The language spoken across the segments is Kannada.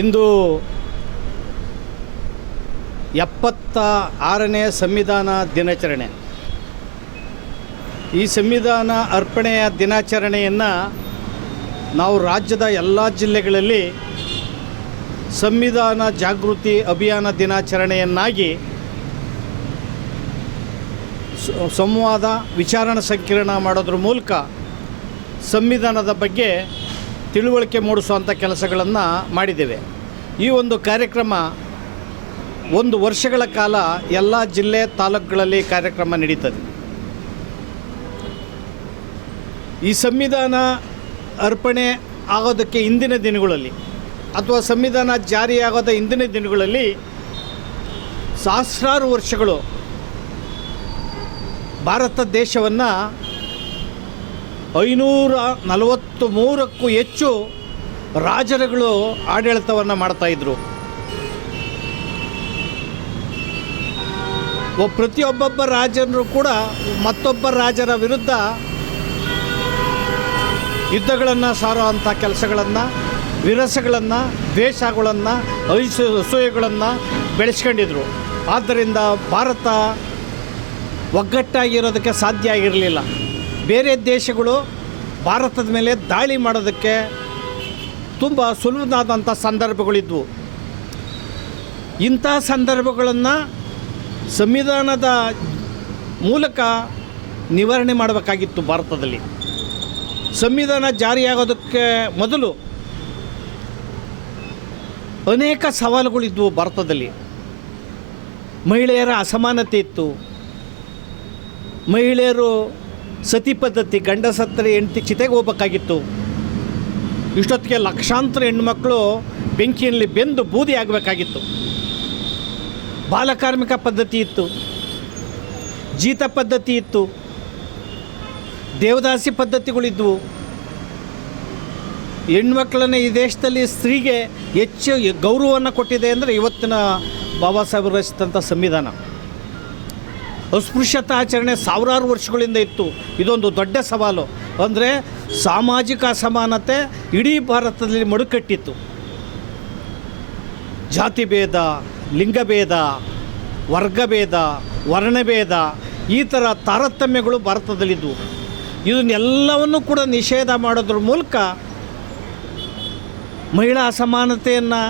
ಇಂದು ಎಪ್ಪತ್ತ ಆರನೇ ಸಂವಿಧಾನ ದಿನಾಚರಣೆ. ಈ ಸಂವಿಧಾನ ಅರ್ಪಣೆಯ ದಿನಾಚರಣೆಯನ್ನು ನಾವು ರಾಜ್ಯದ ಎಲ್ಲ ಜಿಲ್ಲೆಗಳಲ್ಲಿ ಸಂವಿಧಾನ ಜಾಗೃತಿ ಅಭಿಯಾನ ದಿನಾಚರಣೆಯನ್ನಾಗಿ ಸಂವಾದ, ವಿಚಾರಣ ಸಂಕಿರಣ ಮಾಡೋದ್ರ ಮೂಲಕ ಸಂವಿಧಾನದ ಬಗ್ಗೆ ತಿಳುವಳಿಕೆ ಮೂಡಿಸುವಂಥ ಕೆಲಸಗಳನ್ನು ಮಾಡಿದ್ದೇವೆ. ಈ ಒಂದು ಕಾರ್ಯಕ್ರಮ ಒಂದು ವರ್ಷಗಳ ಕಾಲ ಎಲ್ಲ ಜಿಲ್ಲೆ ತಾಲೂಕುಗಳಲ್ಲಿ ಕಾರ್ಯಕ್ರಮ ನಡೀತದೆ. ಈ ಸಂವಿಧಾನ ಅರ್ಪಣೆ ಆಗೋದಕ್ಕೆ ಇಂದಿನ ದಿನಗಳಲ್ಲಿ ಅಥವಾ ಸಂವಿಧಾನ ಜಾರಿಯಾಗೋದ ಇಂದಿನ ದಿನಗಳಲ್ಲಿ ಸಹಸ್ರಾರು ವರ್ಷಗಳು ಭಾರತ ದೇಶವನ್ನು ಐನೂರ ನಲವತ್ತು ಮೂರಕ್ಕೂ ಹೆಚ್ಚು ರಾಜರುಗಳು ಆಡಳಿತವನ್ನು ಮಾಡ್ತಾಯಿದ್ರು ಪ್ರತಿಯೊಬ್ಬೊಬ್ಬ ರಾಜರು ಕೂಡ ಮತ್ತೊಬ್ಬ ರಾಜರ ವಿರುದ್ಧ ಯುದ್ಧಗಳನ್ನು ಸಾರೋ ಅಂಥ ಕೆಲಸಗಳನ್ನು, ವಿರಸಗಳನ್ನು, ದ್ವೇಷಗಳನ್ನು ಐಸು ಅಸೂಯೆಗಳನ್ನು ಬೆಳೆಸ್ಕೊಂಡಿದ್ರು. ಆದ್ದರಿಂದ ಭಾರತ ಒಗ್ಗಟ್ಟಾಗಿರೋದಕ್ಕೆ ಸಾಧ್ಯ ಆಗಿರಲಿಲ್ಲ. ಬೇರೆ ದೇಶಗಳು ಭಾರತದ ಮೇಲೆ ದಾಳಿ ಮಾಡೋದಕ್ಕೆ ತುಂಬ ಸುಲಭವಾದಂಥ ಸಂದರ್ಭಗಳಿದ್ವು. ಇಂಥ ಸಂದರ್ಭಗಳನ್ನು ಸಂವಿಧಾನದ ಮೂಲಕ ನಿವಾರಣೆ ಮಾಡಬೇಕಾಗಿತ್ತು ಭಾರತದಲ್ಲಿ. ಸಂವಿಧಾನ ಜಾರಿಯಾಗೋದಕ್ಕೆ ಮೊದಲು ಅನೇಕ ಸವಾಲುಗಳಿದ್ವು ಭಾರತದಲ್ಲಿ. ಮಹಿಳೆಯರ ಅಸಮಾನತೆ ಇತ್ತು. ಮಹಿಳೆಯರು ಸತಿ ಪದ್ಧತಿ ಗಂಡ ಸತ್ತರೆ ಹೆಂಡತಿ ಚಿತೆಗೆ ಹೋಗ್ಬೇಕಾಗಿತ್ತು. ಇಷ್ಟೊತ್ತಿಗೆ ಲಕ್ಷಾಂತರ ಹೆಣ್ಮಕ್ಳು ಬೆಂಕಿಯಲ್ಲಿ ಬೆಂದು ಬೂದಿ ಆಗಬೇಕಾಗಿತ್ತು. ಬಾಲಕಾರ್ಮಿಕ ಪದ್ಧತಿ ಇತ್ತು, ಜೀತ ಪದ್ಧತಿ ಇತ್ತು, ದೇವದಾಸಿ ಪದ್ಧತಿಗಳಿದ್ವು. ಹೆಣ್ಮಕ್ಳನ್ನ ಈ ದೇಶದಲ್ಲಿ ಸ್ತ್ರೀಗೆ ಹೆಚ್ಚು ಗೌರವವನ್ನು ಕೊಟ್ಟಿದೆ ಅಂದರೆ ಇವತ್ತಿನ ಬಾಬಾ ಸಾಹೇಬರು ರಚಿಸಿದಂಥ ಸಂವಿಧಾನ. ಅಸ್ಪೃಶ್ಯತಾ ಆಚರಣೆ ಸಾವಿರಾರು ವರ್ಷಗಳಿಂದ ಇತ್ತು. ಇದೊಂದು ದೊಡ್ಡ ಸವಾಲು. ಅಂದರೆ ಸಾಮಾಜಿಕ ಅಸಮಾನತೆ ಇಡೀ ಭಾರತದಲ್ಲಿ ಮಡುಕಟ್ಟಿತ್ತು. ಜಾತಿ ಭೇದ ಲಿಂಗಭೇದ ವರ್ಗಭೇದ ವರ್ಣಭೇದ ಈ ಥರ ತಾರತಮ್ಯಗಳು ಭಾರತದಲ್ಲಿದ್ದವು ಇದನ್ನೆಲ್ಲವನ್ನು ಕೂಡ ನಿಷೇಧ ಮಾಡೋದ್ರ ಮೂಲಕ ಮಹಿಳಾ ಅಸಮಾನತೆಯನ್ನು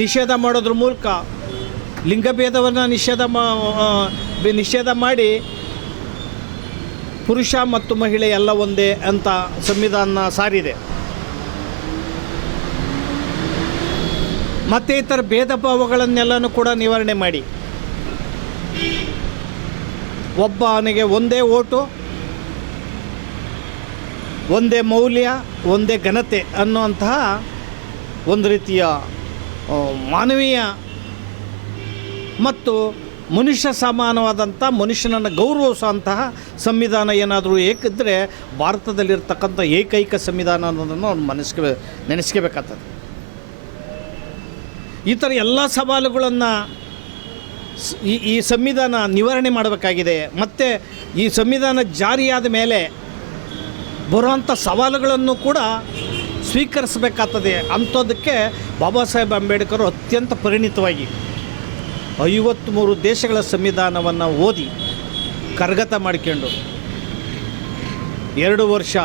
ನಿಷೇಧ ಮಾಡೋದ್ರ ಮೂಲಕ ಲಿಂಗಭೇದವನ್ನು ನಿಷೇಧ ಮಾ ನಿಷೇಧ ಮಾಡಿ ಪುರುಷ ಮತ್ತು ಮಹಿಳೆ ಎಲ್ಲ ಒಂದೇ ಅಂತ ಸಂವಿಧಾನ ಸಾರಿದೆ. ಮತ್ತು ಇತರ ಭೇದ ಭಾವಗಳನ್ನೆಲ್ಲನೂ ಕೂಡ ನಿವಾರಣೆ ಮಾಡಿ. ಒಬ್ಬ ಅವನಿಗೆ ಒಂದೇ ಓಟು, ಒಂದೇ ಮೌಲ್ಯ, ಒಂದೇ ಘನತೆ ಅನ್ನುವಂತಹ ಒಂದು ರೀತಿಯ ಮಾನವೀಯ ಮತ್ತು ಮನುಷ್ಯ ಸಮಾನವಾದಂಥ ಮನುಷ್ಯನನ್ನು ಗೌರವಿಸುವಂತಹ ಸಂವಿಧಾನ ಏನಾದರೂ ಏಕಿದ್ರೆ ಭಾರತದಲ್ಲಿರ್ತಕ್ಕಂಥ ಏಕೈಕ ಸಂವಿಧಾನ ಅನ್ನೋದನ್ನು ಅವ್ನು ಮನಸ್ಕೆ ನೆನೆಸ್ಕೋಬೇಕಾಗ್ತದೆ. ಈ ಥರ ಎಲ್ಲ ಸವಾಲುಗಳನ್ನು ಈ ಈ ಸಂವಿಧಾನ ನಿವಾರಣೆ ಮಾಡಬೇಕಾಗಿದೆ. ಮತ್ತು ಈ ಸಂವಿಧಾನ ಜಾರಿಯಾದ ಮೇಲೆ ಬರುವಂಥ ಸವಾಲುಗಳನ್ನು ಕೂಡ ಸ್ವೀಕರಿಸಬೇಕಾಗ್ತದೆ. ಅಂಥದ್ದಕ್ಕೆ ಬಾಬಾ ಸಾಹೇಬ್ ಅಂಬೇಡ್ಕರ್ ಅತ್ಯಂತ ಪರಿಣಿತವಾಗಿ ಐವತ್ತ್ಮೂರು ದೇಶಗಳ ಸಂವಿಧಾನವನ್ನು ಓದಿ ಕರಗತ ಮಾಡಿಕೊಂಡು ಎರಡು ವರ್ಷ,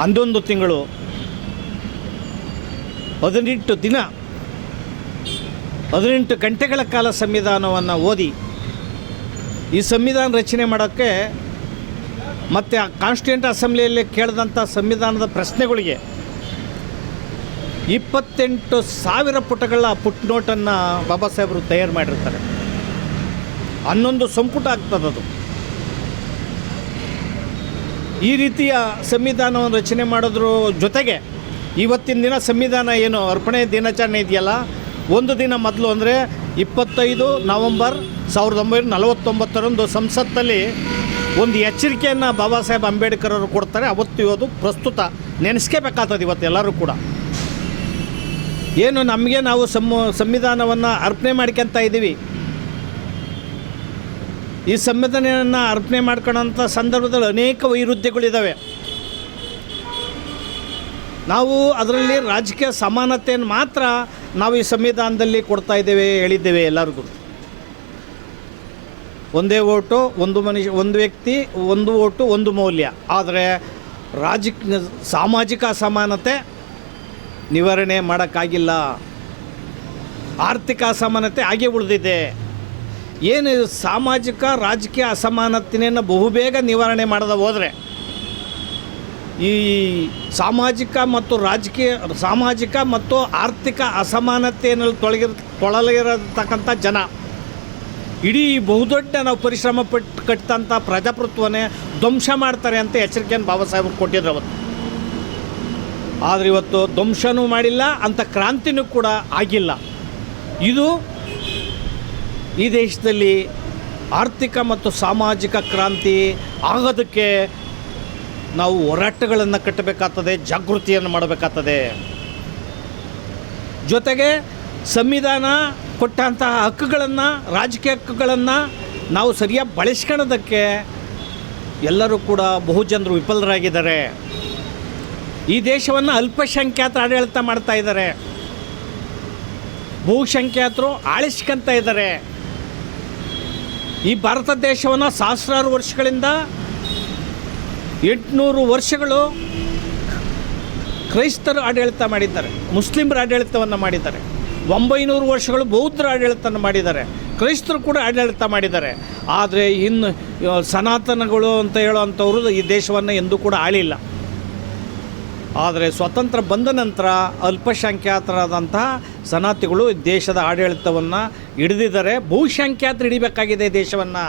ಹನ್ನೊಂದು ತಿಂಗಳು, ಹದಿನೆಂಟು ದಿನ, ಹದಿನೆಂಟು ಗಂಟೆಗಳ ಕಾಲ ಸಂವಿಧಾನವನ್ನು ಓದಿ ಈ ಸಂವಿಧಾನ ರಚನೆ ಮಾಡೋಕ್ಕೆ ಮತ್ತು ಆ ಕಾನ್ಸ್ಟಿಟ್ಯೂಂಟ್ ಅಸೆಂಬ್ಲಿಯಲ್ಲಿ ಕೇಳಿದಂಥ ಸಂವಿಧಾನದ ಪ್ರಶ್ನೆಗಳಿಗೆ ಇಪ್ಪತ್ತೆಂಟು ಸಾವಿರ ಪುಟಗಳ ಪುಟ್ ನೋಟನ್ನು ಬಾಬಾ ಸಾಹೇಬರು ತಯಾರು ಮಾಡಿರ್ತಾರೆ. ಹನ್ನೊಂದು ಸಂಪುಟ ಆಗ್ತದದು ಈ ರೀತಿಯ ಸಂವಿಧಾನವನ್ನು ರಚನೆ ಮಾಡೋದ್ರ ಜೊತೆಗೆ ಇವತ್ತಿನ ದಿನ ಸಂವಿಧಾನ ಏನು ಅರ್ಪಣೆ ದಿನಾಚರಣೆ ಇದೆಯಲ್ಲ, ಒಂದು ದಿನ ಮೊದಲು ಅಂದರೆ ಇಪ್ಪತ್ತೈದು ನವಂಬರ್ ಸಾವಿರದ ಒಂಬೈನೂರ ನಲವತ್ತೊಂಬತ್ತರಂದು ಸಂಸತ್ತಲ್ಲಿ ಒಂದು ಎಚ್ಚರಿಕೆಯನ್ನು ಬಾಬಾ ಸಾಹೇಬ್ ಅಂಬೇಡ್ಕರ್ ಅವರು ಕೊಡ್ತಾರೆ. ಅವತ್ತು ಇವತ್ತು ಪ್ರಸ್ತುತ ನೆನೆಸ್ಕೋಬೇಕಾಗ್ತದೆ ಇವತ್ತು ಎಲ್ಲರೂ ಕೂಡ. ಏನು ನಮಗೆ ನಾವು ಸಂ ಸಂವಿಧಾನವನ್ನು ಅರ್ಪಣೆ ಮಾಡ್ಕೊತಾ ಇದ್ದೀವಿ ಈ ಸಂವಿಧಾನವನ್ನು ಅರ್ಪಣೆ ಮಾಡ್ಕೊಳ್ಳೋಂಥ ಸಂದರ್ಭದಲ್ಲಿ ಅನೇಕ ವೈರುಧ್ಯಗಳಿದ್ದಾವೆ ನಾವು ಅದರಲ್ಲಿ ರಾಜಕೀಯ ಸಮಾನತೆಯನ್ನು ಮಾತ್ರ ನಾವು ಈ ಸಂವಿಧಾನದಲ್ಲಿ ಕೊಡ್ತಾ ಇದ್ದೇವೆ ಹೇಳಿದ್ದೇವೆ ಎಲ್ಲರಿಗೂ. ಒಂದೇ ಓಟು, ಒಂದು ಮನುಷ್ಯ, ಒಂದು ವ್ಯಕ್ತಿ, ಒಂದು ಓಟು, ಒಂದು ಮೌಲ್ಯ. ಆದರೆ ರಾಜಕ ಸಾಮಾಜಿಕ ಅಸಮಾನತೆ ನಿವಾರಣೆ ಮಾಡೋಕ್ಕಾಗಿಲ್ಲ. ಆರ್ಥಿಕ ಅಸಮಾನತೆ ಹಾಗೆ ಉಳಿದಿದೆ. ಏನು ಸಾಮಾಜಿಕ, ರಾಜಕೀಯ ಅಸಮಾನತೆಯನ್ನು ಬಹುಬೇಗ ನಿವಾರಣೆ ಮಾಡದ ಹೋದರೆ, ಈ ಸಾಮಾಜಿಕ ಮತ್ತು ರಾಜಕೀಯ, ಸಾಮಾಜಿಕ ಮತ್ತು ಆರ್ಥಿಕ ಅಸಮಾನತೆಯನ್ನು ತೊಳಗಿರ್, ತೊಳಲಿರತಕ್ಕಂಥ ಜನ, ಇಡೀ ಬಹುದೊಡ್ಡ ನಾವು ಪರಿಶ್ರಮ ಪಟ್ಟು ಕಟ್ಟಿದಂಥ ಪ್ರಜಾಪ್ರಭುತ್ವನೇ ಧ್ವಂಸ ಮಾಡ್ತಾರೆ ಅಂತ ಎಚ್ಚರಿಕೆಯನ್ನು ಬಾಬಾ ಸಾಹೇಬ್ರು ಕೊಟ್ಟಿದ್ರು ಅವತ್ತು. ಆದರೆ ಇವತ್ತು ಧ್ವಂಸನೂ ಮಾಡಿಲ್ಲ ಅಂಥ ಕ್ರಾಂತಿನೂ ಕೂಡ ಆಗಿಲ್ಲ. ಇದು ಈ ದೇಶದಲ್ಲಿ ಆರ್ಥಿಕ ಮತ್ತು ಸಾಮಾಜಿಕ ಕ್ರಾಂತಿ ಆಗೋದಕ್ಕೆ ನಾವು ಹೋರಾಟಗಳನ್ನು ಕಟ್ಟಬೇಕಾಗ್ತದೆ, ಜಾಗೃತಿಯನ್ನು ಮಾಡಬೇಕಾಗ್ತದೆ. ಜೊತೆಗೆ ಸಂವಿಧಾನ ಕೊಟ್ಟಂತಹ ಹಕ್ಕುಗಳನ್ನು, ರಾಜಕೀಯ ಹಕ್ಕುಗಳನ್ನು ನಾವು ಸರಿಯಾಗಿ ಬಳಸ್ಕೊಳ್ಳೋದಕ್ಕೆ ಎಲ್ಲರೂ ಕೂಡ ಬಹುಜನರು ವಿಫಲರಾಗಿದ್ದಾರೆ. ಈ ದೇಶವನ್ನು ಅಲ್ಪಸಂಖ್ಯಾತರು ಆಡಳಿತ ಮಾಡ್ತಾ ಇದ್ದಾರೆ. ಬಹುಸಂಖ್ಯಾತರು ಆಳಿಸ್ಕೊಂತ ಇದ್ದಾರೆ. ಈ ಭಾರತ ದೇಶವನ್ನು ಸಹಸ್ರಾರು ವರ್ಷಗಳಿಂದ ಎಂಟುನೂರು ವರ್ಷಗಳು ಕ್ರೈಸ್ತರು ಆಡಳಿತ ಮಾಡಿದ್ದಾರೆ. ಮುಸ್ಲಿಮರ ಆಡಳಿತವನ್ನು ಮಾಡಿದ್ದಾರೆ. ಒಂಬೈನೂರು ವರ್ಷಗಳು ಬೌದ್ಧರ ಆಡಳಿತವನ್ನು ಮಾಡಿದ್ದಾರೆ. ಕ್ರೈಸ್ತರು ಕೂಡ ಆಡಳಿತ ಮಾಡಿದ್ದಾರೆ. ಆದರೆ ಇನ್ನು, ಸನಾತನಗಳು ಅಂತ ಹೇಳೋವಂಥವ್ರು ಈ ದೇಶವನ್ನು ಎಂದೂ ಕೂಡ ಆಳಿಲ್ಲ. ಆದರೆ ಸ್ವತಂತ್ರ ಬಂದ ನಂತರ ಅಲ್ಪಸಂಖ್ಯಾತರಾದಂತಹ ಸನಾತಿಗಳು ದೇಶದ ಆಡಳಿತವನ್ನು ಹಿಡಿದಿದ್ದಾರೆ ಬಹುಸಂಖ್ಯಾತರು ಹಿಡಿಬೇಕಾಗಿದೆ ದೇಶವನ್ನು.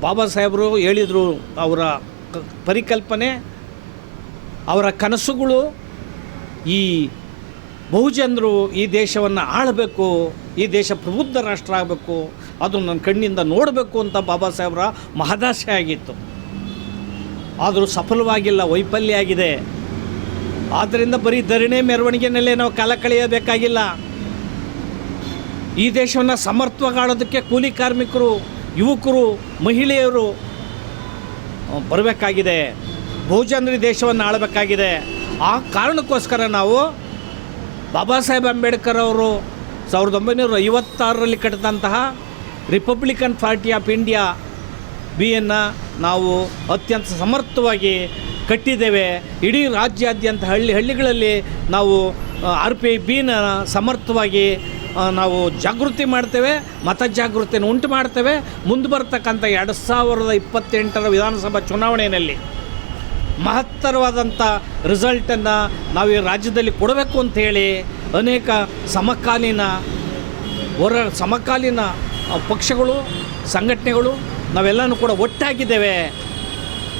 ಬಾಬಾ ಸಾಹೇಬರು ಹೇಳಿದರು ಅವರ ಪರಿಕಲ್ಪನೆ, ಅವರ ಕನಸುಗಳು, ಈ ಬಹುಜನರು ಈ ದೇಶವನ್ನು ಆಳಬೇಕು, ಈ ದೇಶ ಪ್ರಬುದ್ಧ ರಾಷ್ಟ್ರ ಆಗಬೇಕು, ಅದು ನನ್ನ ಕಣ್ಣಿಂದ ನೋಡಬೇಕು ಅಂತ ಬಾಬಾ ಸಾಹೇಬರ ಮಹದಾಸೆ ಆಗಿತ್ತು. ಆದರೂ ಸಫಲವಾಗಿಲ್ಲ, ವೈಫಲ್ಯ ಆಗಿದೆ. ಆದ್ದರಿಂದ ಬರೀ ಧರಣಿ ಮೆರವಣಿಗೆನಲ್ಲೇ ನಾವು ಕಾಲ ಕಳೆಯಬೇಕಾಗಿಲ್ಲ. ಈ ದೇಶವನ್ನು ಸಮರ್ಥವಾಗಾಡೋದಕ್ಕೆ ಕೂಲಿ ಕಾರ್ಮಿಕರು, ಯುವಕರು, ಮಹಿಳೆಯರು ಬರಬೇಕಾಗಿದೆ. ಬಹುಜನರಿ ದೇಶವನ್ನು ಆಳಬೇಕಾಗಿದೆ. ಆ ಕಾರಣಕ್ಕೋಸ್ಕರ ನಾವು ಬಾಬಾ ಸಾಹೇಬ್ ಅಂಬೇಡ್ಕರ್ ಅವರು ಸಾವಿರದ ಒಂಬೈನೂರ ಐವತ್ತಾರರಲ್ಲಿ ಕಟ್ಟಿದಂತಹ ರಿಪಬ್ಲಿಕನ್ ಪಾರ್ಟಿ ಆಫ್ ಇಂಡಿಯಾ ಬಿಯನ್ನು ನಾವು ಅತ್ಯಂತ ಸಮರ್ಥವಾಗಿ ಕಟ್ಟಿದ್ದೇವೆ. ಇಡೀ ರಾಜ್ಯಾದ್ಯಂತ ಹಳ್ಳಿ ಹಳ್ಳಿಗಳಲ್ಲಿ ನಾವು ಆರ್ ಪಿ ಐ ಬಿನ ಸಮರ್ಥವಾಗಿ ನಾವು ಜಾಗೃತಿ ಮಾಡ್ತೇವೆ, ಮತ ಜಾಗೃತಿಯನ್ನು ಉಂಟು ಮಾಡ್ತೇವೆ. ಮುಂದೆ ಬರ್ತಕ್ಕಂಥ ಎರಡು ಸಾವಿರದ ಇಪ್ಪತ್ತೆಂಟರ ವಿಧಾನಸಭಾ ಚುನಾವಣೆಯಲ್ಲಿ ಮಹತ್ತರವಾದಂಥ ರಿಸಲ್ಟನ್ನು ನಾವು ಈ ರಾಜ್ಯದಲ್ಲಿ ಕೊಡಬೇಕು ಅಂತ ಹೇಳಿ ಅನೇಕ ಸಮಕಾಲೀನ ಹೊರ ಸಮಕಾಲೀನ ಪಕ್ಷಗಳು, ಸಂಘಟನೆಗಳು ನಾವೆಲ್ಲನೂ ಕೂಡ ಒಟ್ಟಾಗಿದ್ದೇವೆ.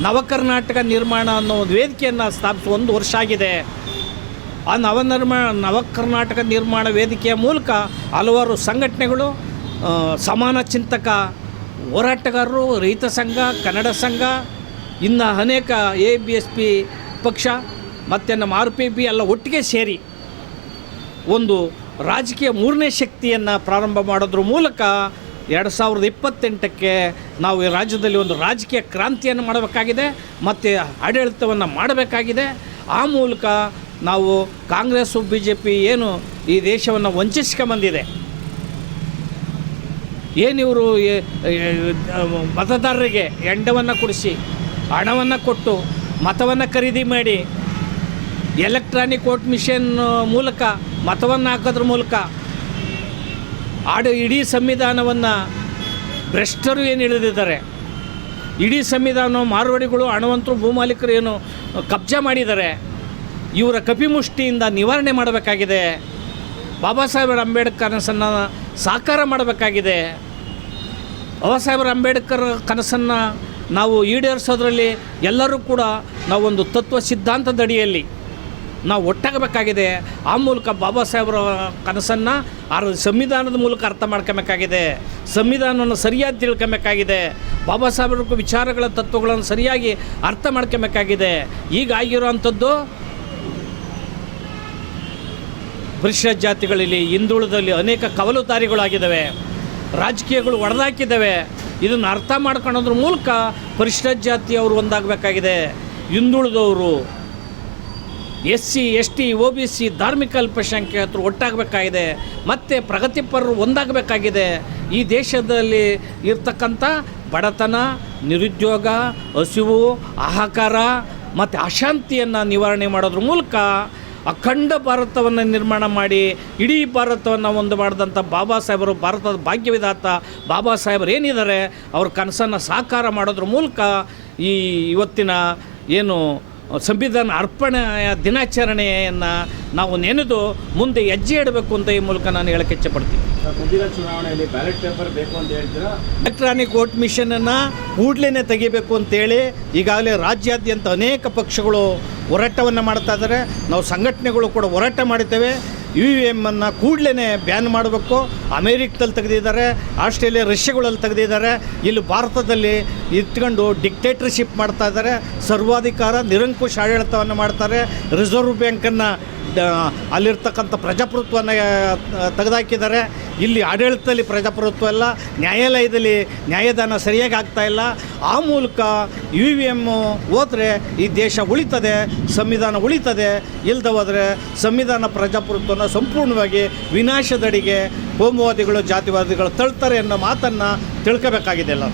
ನವಕರ್ನಾಟಕ ನಿರ್ಮಾಣ ಅನ್ನೋ ಒಂದು ವೇದಿಕೆಯನ್ನು ಸ್ಥಾಪಿಸುವ ಒಂದು ವರ್ಷ ಆಗಿದೆ. ಆ ನವನಿರ್ಮಾಣ ನವಕರ್ನಾಟಕ ನಿರ್ಮಾಣ ವೇದಿಕೆಯ ಮೂಲಕ ಹಲವಾರು ಸಂಘಟನೆಗಳು ಸಮಾನ ಚಿಂತಕ, ಹೋರಾಟಗಾರರು, ರೈತ ಸಂಘ, ಕನ್ನಡ ಸಂಘ, ಇನ್ನು ಅನೇಕ ಎ ಬಿ ಎಸ್ ಪಿ ಪಕ್ಷ, ಮತ್ತು ನಮ್ಮ ಆರ್ ಪಿ ಬಿ ಎಲ್ಲ ಒಟ್ಟಿಗೆ ಸೇರಿ ಒಂದು ರಾಜಕೀಯ ಮೂರನೇ ಶಕ್ತಿಯನ್ನು ಪ್ರಾರಂಭ ಮಾಡೋದ್ರ ಮೂಲಕ ಎರಡು ಸಾವಿರದ ಇಪ್ಪತ್ತೆಂಟಕ್ಕೆ ನಾವು ಈ ರಾಜ್ಯದಲ್ಲಿ ಒಂದು ರಾಜಕೀಯ ಕ್ರಾಂತಿಯನ್ನು ಮಾಡಬೇಕಾಗಿದೆ, ಮತ್ತು ಆಡಳಿತವನ್ನು ಮಾಡಬೇಕಾಗಿದೆ. ಆ ಮೂಲಕ ನಾವು ಕಾಂಗ್ರೆಸ್ಸು ಬಿ ಜೆ ಪಿ ಏನು ಈ ದೇಶವನ್ನು ವಂಚಿಸ್ಕೊಂಬಂದಿದೆ. ಏನಿವರು ಮತದಾರರಿಗೆ ಎಂಡವನ್ನು ಕೊಡಿಸಿ, ಹಣವನ್ನು ಕೊಟ್ಟು ಮತವನ್ನು ಖರೀದಿ ಮಾಡಿ, ಎಲೆಕ್ಟ್ರಾನಿಕ್ ವೋಟ್ ಮಿಷನ್ ಮೂಲಕ ಮತವನ್ನು ಹಾಕೋದ್ರ ಮೂಲಕ ಆಡ ಇಡೀ ಸಂವಿಧಾನವನ್ನು ಭ್ರಷ್ಟರು ಏನು ಇಳಿದಿದ್ದಾರೆ ಇಡೀ ಸಂವಿಧಾನ ಮಾರುವಡಿಗಳು, ಹಣವಂತರು, ಭೂಮಾಲೀಕರು ಏನು ಕಬ್ಜಾ ಮಾಡಿದ್ದಾರೆ? ಇವರ ಕಪಿಮುಷ್ಟಿಯಿಂದ ನಿವಾರಣೆ ಮಾಡಬೇಕಾಗಿದೆ. ಬಾಬಾ ಸಾಹೇಬರ ಅಂಬೇಡ್ಕರ್ ಕನಸನ್ನು ಸಾಕಾರ ಮಾಡಬೇಕಾಗಿದೆ. ಬಾಬಾ ಸಾಹೇಬರ ಅಂಬೇಡ್ಕರ್ ಕನಸನ್ನು ನಾವು ಈಡೇರಿಸೋದ್ರಲ್ಲಿ ಎಲ್ಲರೂ ಕೂಡ ನಾವೊಂದು ತತ್ವ ಸಿದ್ಧಾಂತದ ಅಡಿಯಲ್ಲಿ ನಾವು ಒಟ್ಟಾಗಬೇಕಾಗಿದೆ. ಆ ಮೂಲಕ ಬಾಬಾ ಸಾಹೇಬ್ರ ಕನಸನ್ನು ಆ ಸಂವಿಧಾನದ ಮೂಲಕ ಅರ್ಥ ಮಾಡ್ಕೊಬೇಕಾಗಿದೆ. ಸಂವಿಧಾನವನ್ನು ಸರಿಯಾಗಿ ತಿಳ್ಕೊಬೇಕಾಗಿದೆ. ಬಾಬಾ ಸಾಹೇಬರ ವಿಚಾರಗಳ ತತ್ವಗಳನ್ನು ಸರಿಯಾಗಿ ಅರ್ಥ ಮಾಡ್ಕೊಬೇಕಾಗಿದೆ. ಈಗ ಆಗಿರೋವಂಥದ್ದು ಬೃಷ ಜಾತಿಗಳಲ್ಲಿ ಹಿಂದುಳಿದಲ್ಲಿ ಅನೇಕ ಕವಲುದಾರಿಗಳಾಗಿದ್ದಾವೆ. ರಾಜಕೀಯಗಳು ಒಡೆದಾಕಿದ್ದಾವೆ. ಇದನ್ನು ಅರ್ಥ ಮಾಡ್ಕೊಳ್ಳೋದ್ರ ಮೂಲಕ ಪರಿಶಿಷ್ಟ ಜಾತಿಯವರು ಒಂದಾಗಬೇಕಾಗಿದೆ. ಹಿಂದುಳಿದವರು S C S T O B C, ಧಾರ್ಮಿಕ ಅಲ್ಪಸಂಖ್ಯಾತರು ಒಟ್ಟಾಗಬೇಕಾಗಿದೆ. ಮತ್ತು ಪ್ರಗತಿಪರರು ಒಂದಾಗಬೇಕಾಗಿದೆ. ಈ ದೇಶದಲ್ಲಿ ಇರ್ತಕ್ಕಂಥ ಬಡತನ, ನಿರುದ್ಯೋಗ, ಹಸಿವು ಆಹಾಕಾರ ಮತ್ತು ಅಶಾಂತಿಯನ್ನು ನಿವಾರಣೆ ಮಾಡೋದ್ರ ಮೂಲಕ ಅಖಂಡ ಭಾರತವನ್ನು ನಿರ್ಮಾಣ ಮಾಡಿ, ಇಡೀ ಭಾರತವನ್ನು ಒಂದು ಮಾಡಿದಂಥ ಬಾಬಾ ಸಾಹೇಬರು ಭಾರತದ ಭಾಗ್ಯವಿದಾತ ಬಾಬಾ ಸಾಹೇಬರು ಏನಿದ್ದಾರೆ, ಅವ್ರ ಕನಸನ್ನು ಸಾಕಾರ ಮಾಡೋದ್ರ ಮೂಲಕ ಈ ಇವತ್ತಿನ ಏನು ಸಂವಿಧಾನ ಅರ್ಪಣೆಯ ದಿನಾಚರಣೆಯನ್ನು ನಾವು ನೆನೆದು ಮುಂದೆ ಹೆಜ್ಜೆ ಇಡಬೇಕು ಅಂತ ಈ ಮೂಲಕ ನಾನು ಹೇಳಕ್ಕೆ ಇಚ್ಛೆಪಡ್ತೀನಿ. ಮುಂದಿನ ಚುನಾವಣೆಯಲ್ಲಿ ಬ್ಯಾಲೆಟ್ ಪೇಪರ್ ಬೇಕು ಅಂತ ಹೇಳ್ತೀರಾ? ಎಲೆಕ್ಟ್ರಾನಿಕ್ ವೋಟ್ ಮಿಷನನ್ನು ಕೂಡಲೇ ತೆಗಿಬೇಕು ಅಂತೇಳಿ ಈಗಾಗಲೇ ರಾಜ್ಯಾದ್ಯಂತ ಅನೇಕ ಪಕ್ಷಗಳು ಹೋರಾಟವನ್ನು ಮಾಡ್ತಾ ಇದ್ದಾರೆ ನಾವು ಸಂಘಟನೆಗಳು ಕೂಡ ಹೋರಾಟ ಮಾಡಿದ್ದೇವೆ. ಯು ವಿ ಎಮ್ಮನ್ನು ಕೂಡಲೇ ಬ್ಯಾನ್ ಮಾಡಬೇಕು. ಅಮೇರಿಕದಲ್ಲಿ ತೆಗೆದಿದ್ದಾರೆ, ಆಸ್ಟ್ರೇಲಿಯಾ ರಷ್ಯಾಗಳಲ್ಲಿ ತೆಗೆದಿದ್ದಾರೆ. ಇಲ್ಲಿ ಭಾರತದಲ್ಲಿ ಇಟ್ಕೊಂಡು ಡಿಕ್ಟೇಟರ್ಶಿಪ್ ಮಾಡ್ತಾ ಇದ್ದಾರೆ. ಸರ್ವಾಧಿಕಾರ, ನಿರಂಕುಶ ಆಡಳಿತವನ್ನು ಮಾಡ್ತಾರೆ. ರಿಸರ್ವ್ ಬ್ಯಾಂಕನ್ನು ಅಲ್ಲಿರ್ತಕ್ಕಂಥ ಪ್ರಜಾಪ್ರಭುತ್ವನ ತೆಗೆದುಹಾಕಿದ್ದಾರೆ ಇಲ್ಲಿ ಆಡಳಿತದಲ್ಲಿ ಪ್ರಜಾಪ್ರಭುತ್ವ ಇಲ್ಲ, ನ್ಯಾಯಾಲಯದಲ್ಲಿ ನ್ಯಾಯದಾನ ಸರಿಯಾಗಿ ಆಗ್ತಾ ಇಲ್ಲ. ಆ ಮೂಲಕ ಯು ವಿ ಎಮ್ಮು ಹೋದರೆ ಈ ದೇಶ ಉಳಿತದೆ, ಸಂವಿಧಾನ ಉಳಿತದೆ. ಇಲ್ಲದೆ ಹೋದರೆ ಸಂವಿಧಾನ ಪ್ರಜಾಪ್ರಭುತ್ವನ ಸಂಪೂರ್ಣವಾಗಿ ವಿನಾಶದಡಿಗೆ ಕೋಮುವಾದಿಗಳು, ಜಾತಿವಾದಿಗಳು ತಳ್ತಾರೆ ಅನ್ನೋ ಮಾತನ್ನು ತಿಳ್ಕೋಬೇಕಾಗಿದೆ ಎಲ್ಲ